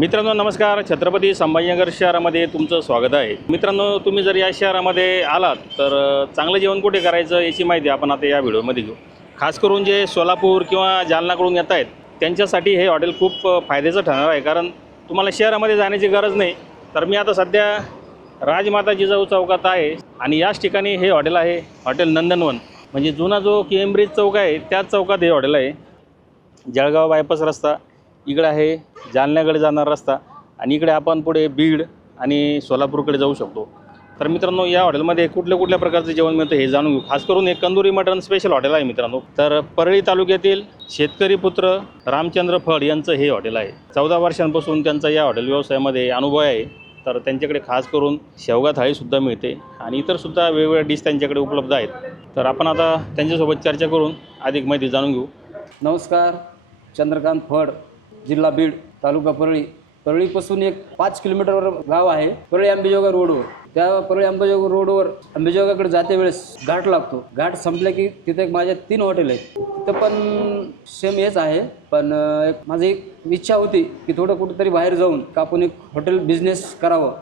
मित्रांनो नमस्कार. छत्रपती संभाजीनगर शहरामध्ये तुमचं स्वागत आहे. मित्रांनो तुम्ही जर या शहरामध्ये आलात तर चांगलं जेवण कुठे करायचं याची माहिती आपण आता या व्हिडिओमध्ये घेऊ. खास करून जे सोलापूर किंवा जालनाकडून येत आहेत त्यांच्यासाठी हे हॉटेल खूप फायद्याचं ठरणार आहे. कारण तुम्हाला शहरामध्ये जाण्याची गरज नाही. तर मी आता सध्या राजमाता जिजाऊ चौकात आहे आणि याच ठिकाणी हे हॉटेल आहे हॉटेल नंदनवन. म्हणजे जुना जो केम्ब्रिज चौक आहे त्याच चौकात हे हॉटेल आहे. जळगाव बायपास रस्ता. इकडं आहे जालन्याकडे जाणारा रस्ता आणि इकडे आपण पुढे बीड आणि सोलापूरकडे जाऊ शकतो. तर मित्रांनो या हॉटेलमध्ये कुठल्या कुठल्या प्रकारचं जेवण मिळतं हे जाणून घेऊ. खास करून एक कंदुरी मटण स्पेशल हॉटेल आहे मित्रांनो. तर परळी तालुक्यातील शेतकरी पुत्र रामचंद्र फड यांचं हे हॉटेल आहे. चौदा वर्षांपासून त्यांचा या हॉटेल व्यवसायामध्ये अनुभव आहे. तर त्यांच्याकडे खास करून शेवगा थाळीसुद्धा मिळते आणि इतरसुद्धा वेगवेगळ्या डिश त्यांच्याकडे उपलब्ध आहेत. तर आपण आता त्यांच्यासोबत चर्चा करून अधिक माहिती जाणून घेऊ. नमस्कार चंद्रकांत फड जिल्हा बीड. तालुका परळी. परळीपासून एक पाच किलोमीटरवर गाव आहे. परळी आंबेजोगा रोडवर त्या परळी आंबेजोगा रोडवर आंबेजोगाकडे जाते वेळेस घाट लागतो. घाट संपला की तिथे एक माझ्या तीन हॉटेल आहेत. तिथं पण सेम हेच आहे. पण एक माझी एक इच्छा होती की थोडं कुठंतरी बाहेर जाऊन का आपण एक हॉटेल बिझनेस करावं.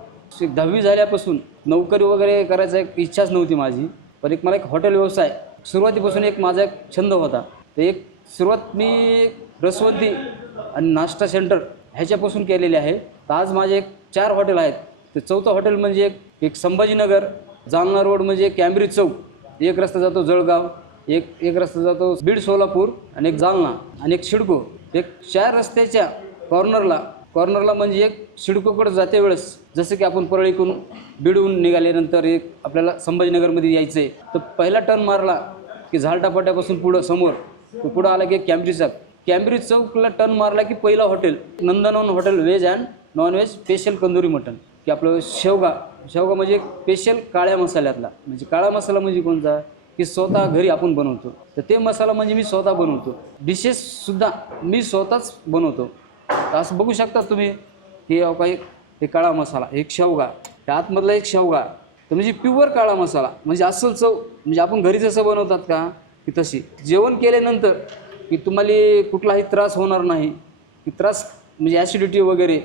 एक दहावी झाल्यापासून नोकरी वगैरे करायचा एक इच्छाच नव्हती माझी. पण एक मला एक हॉटेल व्यवसाय सुरुवातीपासून एक माझा एक छंद होता. तर एक सुरुवात मी रसवंती आणि नाश्ता सेंटर ह्याच्यापासून केलेले आहे. तर आज माझे एक चार हॉटेल आहेत. ते चौथं हॉटेल म्हणजे एक एक संभाजीनगर जालना रोड म्हणजे कॅम्ब्रिज चौक एक रस्ता जातो जळगाव एक एक रस्ता जातो बीड सोलापूर आणि एक जालना आणि एक शिडको एक चार रस्त्याच्या कॉर्नरला कॉर्नरला म्हणजे एक शिडकोकडे जाते वेळेस जसं की आपण परळीकडून बीडहून निघाल्यानंतर एक आपल्याला संभाजीनगरमध्ये यायचं आहे तर पहिला टर्न मारला की झालटापाट्यापासून पुढं समोर तो पुढं आला की कॅम्ब्रिज चौक कॅम्ब्रिज चौकला टर्न मारला की पहिला hotel Nandanvan hotel veg and non veg special कंदुरी mutton की आपलं शेवगा शेवगा म्हणजे स्पेशल काळ्या मसाल्यातला. म्हणजे काळा मसाला म्हणजे कोणता? की स्वतः घरी आपण बनवतो. तर ते मसाला म्हणजे मी स्वतः बनवतो. डिशेससुद्धा मी स्वतःच बनवतो. तर असं बघू शकता तुम्ही हे अहो काही हे काळा मसाला एक शेवगा त्या आतमधला एक शेवगा. तर म्हणजे प्युअर काळा मसाला. म्हणजे असल चव म्हणजे आपण घरी जसं बनवतात का की तशी. जेवण केल्यानंतर की तुम्हाला कुठलाही त्रास होणार नाही की त्रास म्हणजे ॲसिडिटी वगैरे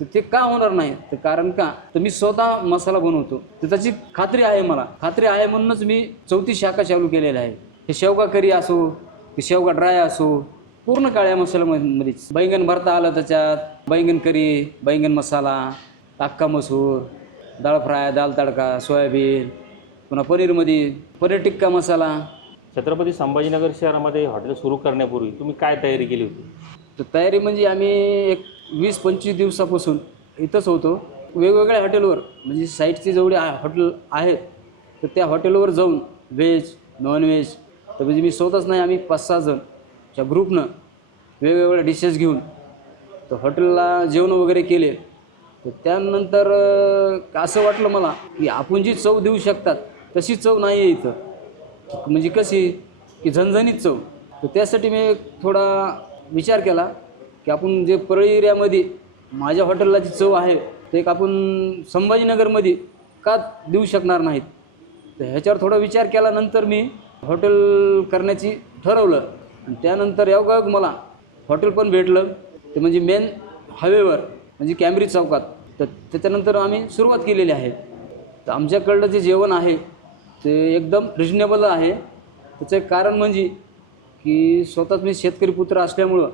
तर ते का होणार नाही? तर कारण का? तर मी स्वतः मसाला बनवतो. तर त्याची खात्री आहे मला. खात्री आहे म्हणूनच मी चौथी शाखा चालू केलेल्या आहे. हे शेवगा करी असो की शेवगा ड्राय असो पूर्ण काळ्या मसाल्यामध्येच बैंगन भरता आलं त्याच्यात. बैंगन करी बैंगन मसाला अक्का मसूर डाळ फ्राय दाल तडका सोयाबीन पुन्हा पनीरमध्ये पनीर टिक्का मसाला छत्रपती संभाजीनगर शहरामध्ये हॉटेल सुरू करण्यापूर्वी तुम्ही काय तयारी केली होती? तर तयारी म्हणजे आम्ही एक वीस पंचवीस दिवसापासून इथंच होतो. वेगवेगळ्या हॉटेलवर म्हणजे साईटचे जेवढे आ- हॉटेल आहेत तर त्या हॉटेलवर जाऊन व्हेज नॉनव्हेज तर म्हणजे मी स्वतःच नाही आम्ही पाच सहा जणच्या ग्रुपनं वेगवेगळ्या डिशेस घेऊन तर हॉटेलला जेवण वगैरे केले. तर त्यानंतर असं वाटलं मला की आपण जी चव देऊ शकतात तशी चव नाही आहे इथं. म्हणजे कशी की झणझणीत चव. तर त्यासाठी मी थोडा विचार केला की आपण जे परळी एरियामध्ये माझ्या हॉटेलला जी चव आहे ते एक आपण संभाजीनगरमध्ये का देऊ शकणार नाहीत? तर ह्याच्यावर थोडा विचार केल्यानंतर मी हॉटेल करण्याची ठरवलं. आणि त्यानंतर योगायोग मला हॉटेल पण भेटलं. ते म्हणजे मेन हायवेवर म्हणजे कॅम्ब्रिज चौकात. तर त्याच्यानंतर आम्ही सुरुवात केलेली आहे. तर आमच्याकडलं जे जेवण आहे ते एकदम रिजनेबल आहे. त्याचं एक कारण म्हणजे की स्वतःच मी शेतकरी पुत्र असल्यामुळं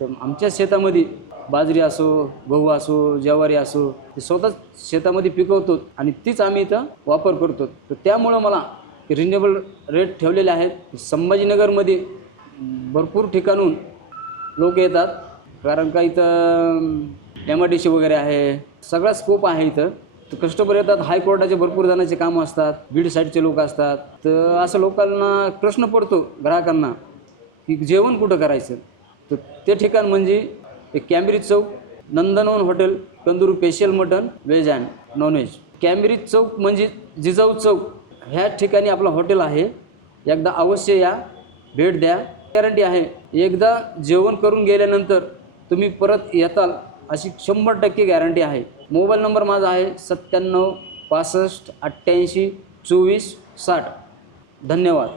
तर आमच्या शेतामध्ये बाजरी असो गहू असो ज्वारी असो ते स्वतःच शेतामध्ये पिकवतो आणि तीच आम्ही इथं वापर करतो. तर त्यामुळं मला रिजनेबल रेट ठेवलेले आहेत. संभाजीनगरमध्ये भरपूर ठिकाणून लोक येतात. कारण का इथं एम आय डी सी वगैरे आहे. सगळा स्कोप आहे इथं. तर कस्टमर येतात हायकोर्टाचे भरपूर जाण्याचे कामं असतात बीड साईडचे लोक असतात. तर असं लोकांना प्रश्न पडतो ग्राहकांना की जेवण कुठं करायचं? तर ते ठिकाण म्हणजे एक कॅम्ब्रिज चौक Nandanvan hotel कंदूर special mutton veg and non veg Cambridge चौक म्हणजे जिजाऊ चौक. ह्या ठिकाणी आपलं हॉटेल आहे. एकदा अवश्य या भेट द्या. गॅरंटी आहे एकदा जेवण करून गेल्यानंतर तुम्ही परत येताल. अशी शंभर टक्के गॅरंटी आहे. मोबाईल नंबर माझा आहे सत्त्याण्णव पासष्ट अठ्ठ्याऐंशी चोवीस साठ. धन्यवाद.